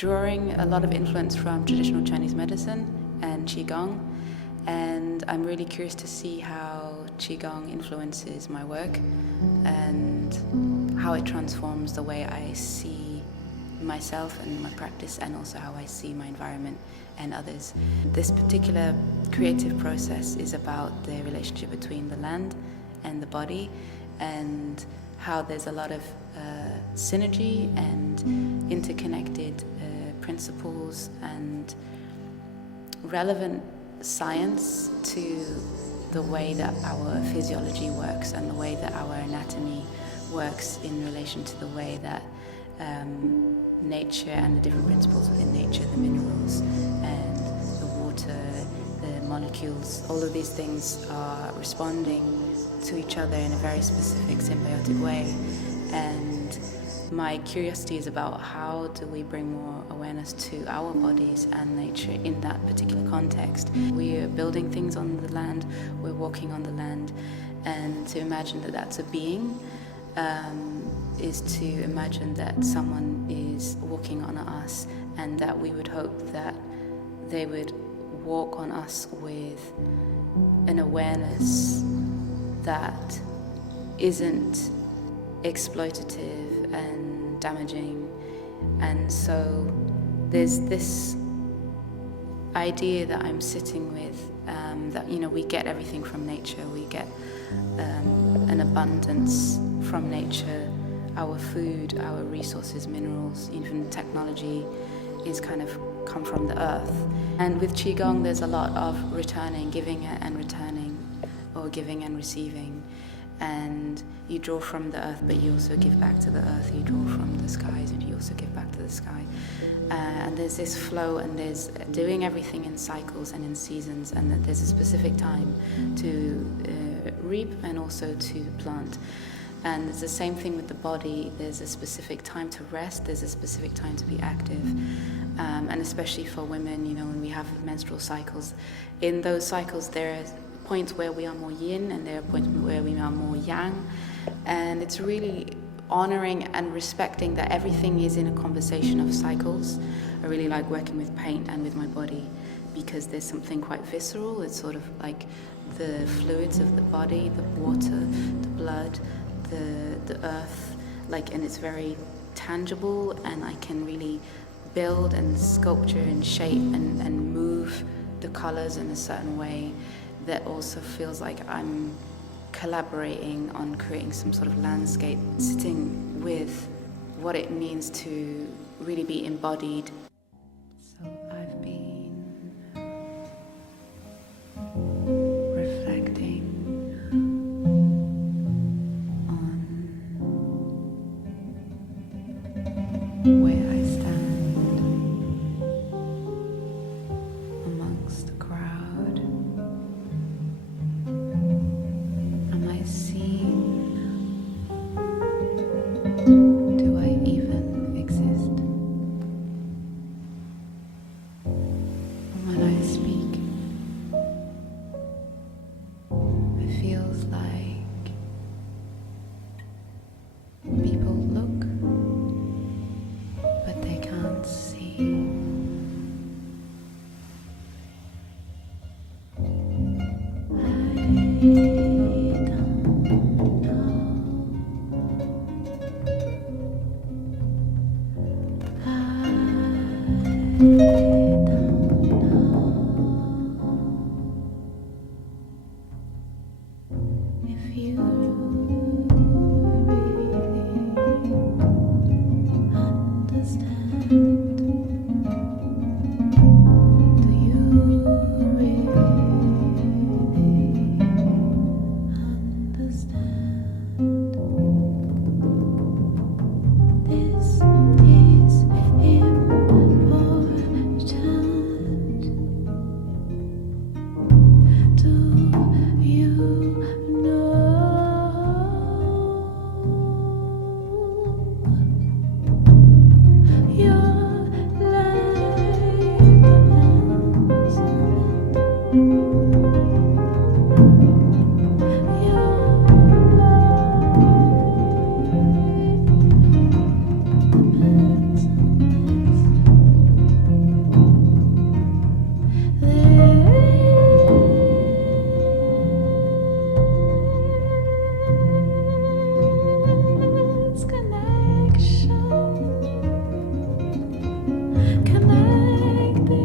drawing a lot of influence from traditional Chinese medicine and Qigong, and I'm really curious to see how Qigong influences my work and how it transforms the way I see myself and my practice, and also how I see my environment and others. This particular creative process is about the relationship between the land and the body, and how there's a lot of synergy and interconnected principles and relevant science to the way that our physiology works and the way that our anatomy works in relation to the way that nature and the different principles within nature, the minerals and the water, the molecules, all of these things are responding to each other in a very specific symbiotic way. And my curiosity is about how do we bring more awareness to our bodies and nature in that particular context. We are building things on the land, we're walking on the land, and to imagine that that's a being is to imagine that someone is walking on us, and that we would hope that they would walk on us with an awareness that isn't exploitative and damaging. And so there's this idea that I'm sitting with, that we get everything from nature, we get an abundance from nature. Our food, our resources, minerals, even technology is kind of come from the earth. And with Qigong there's a lot of returning, giving and returning, or giving and receiving. And you draw from the earth, but you also give back to the earth. You draw from the skies, and you also give back to the sky. And there's this flow, and there's doing everything in cycles and in seasons, and that there's a specific time to reap and also to plant. And it's the same thing with the body. There's a specific time to rest, there's a specific time to be active. And especially for women, when we have menstrual cycles, in those cycles there are points where we are more yin and there are points where we are more yang. And it's really honoring and respecting that everything is in a conversation of cycles. I really like working with paint and with my body because there's something quite visceral. It's sort of like the fluids of the body, the water, the blood, the earth, and it's very tangible, and I can really build and sculpture and shape and move the colors in a certain way that also feels like I'm collaborating on creating some sort of landscape, sitting with what it means to really be embodied. So I've been reflecting on where I stand amongst the crowd. Am I seen? Do I even exist? When I speak, it feels like people look, but they can't see. If you really understand, do you really understand? This is important. Do you know you're Connecting.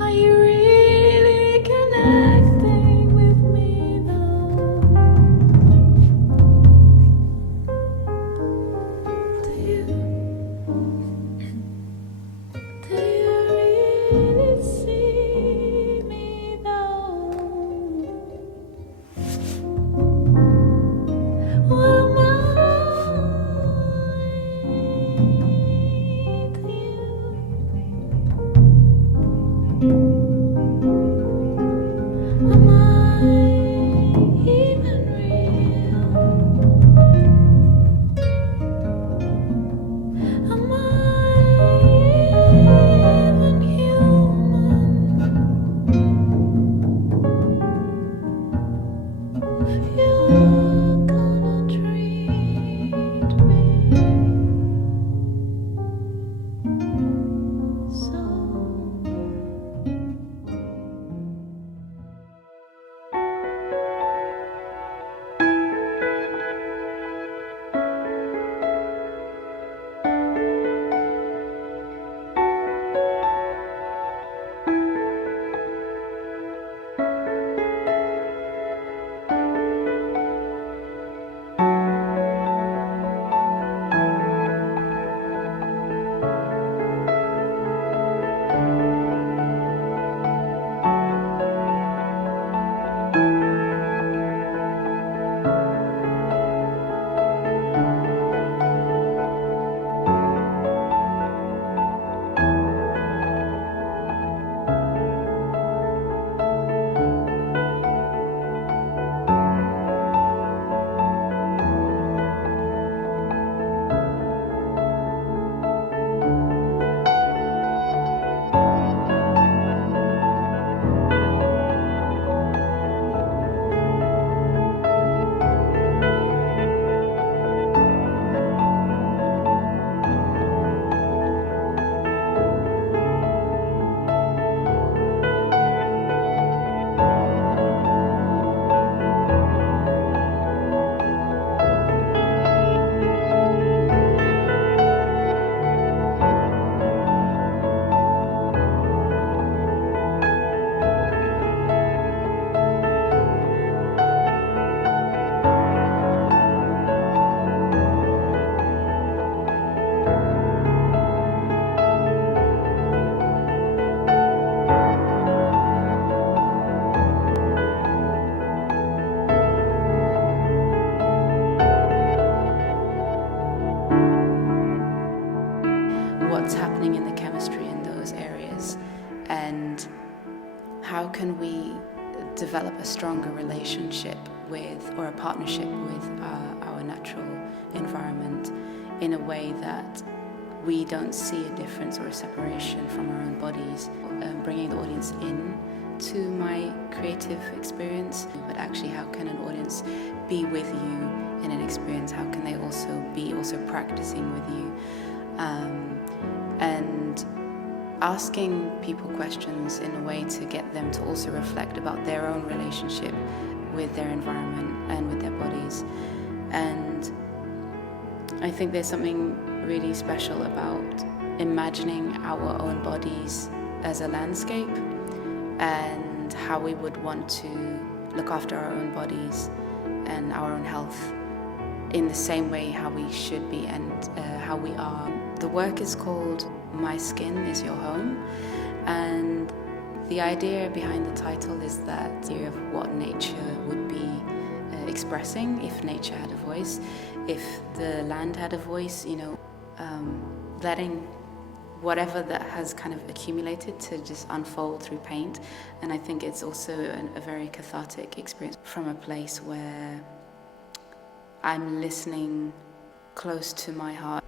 Are you really connecting with me though? Do you really see me though? What am I to you? Am I even real? Am I even human? If you're gonna treat me so. What's happening in the chemistry in those areas, and how can we develop a stronger relationship with, or a partnership with our natural environment in a way that we don't see a difference or a separation from our own bodies. Bringing the audience in to my creative experience, but actually how can an audience be with you in an experience? How can they also be practicing with you? And asking people questions in a way to get them to also reflect about their own relationship with their environment and with their bodies. And I think there's something really special about imagining our own bodies as a landscape and how we would want to look after our own bodies and our own health in the same way how we should be and how we are. The work is called My Skin is Your Home, and the idea behind the title is that idea of what nature would be expressing if nature had a voice, if the land had a voice, letting whatever that has kind of accumulated to just unfold through paint. And I think it's also a very cathartic experience from a place where I'm listening close to my heart.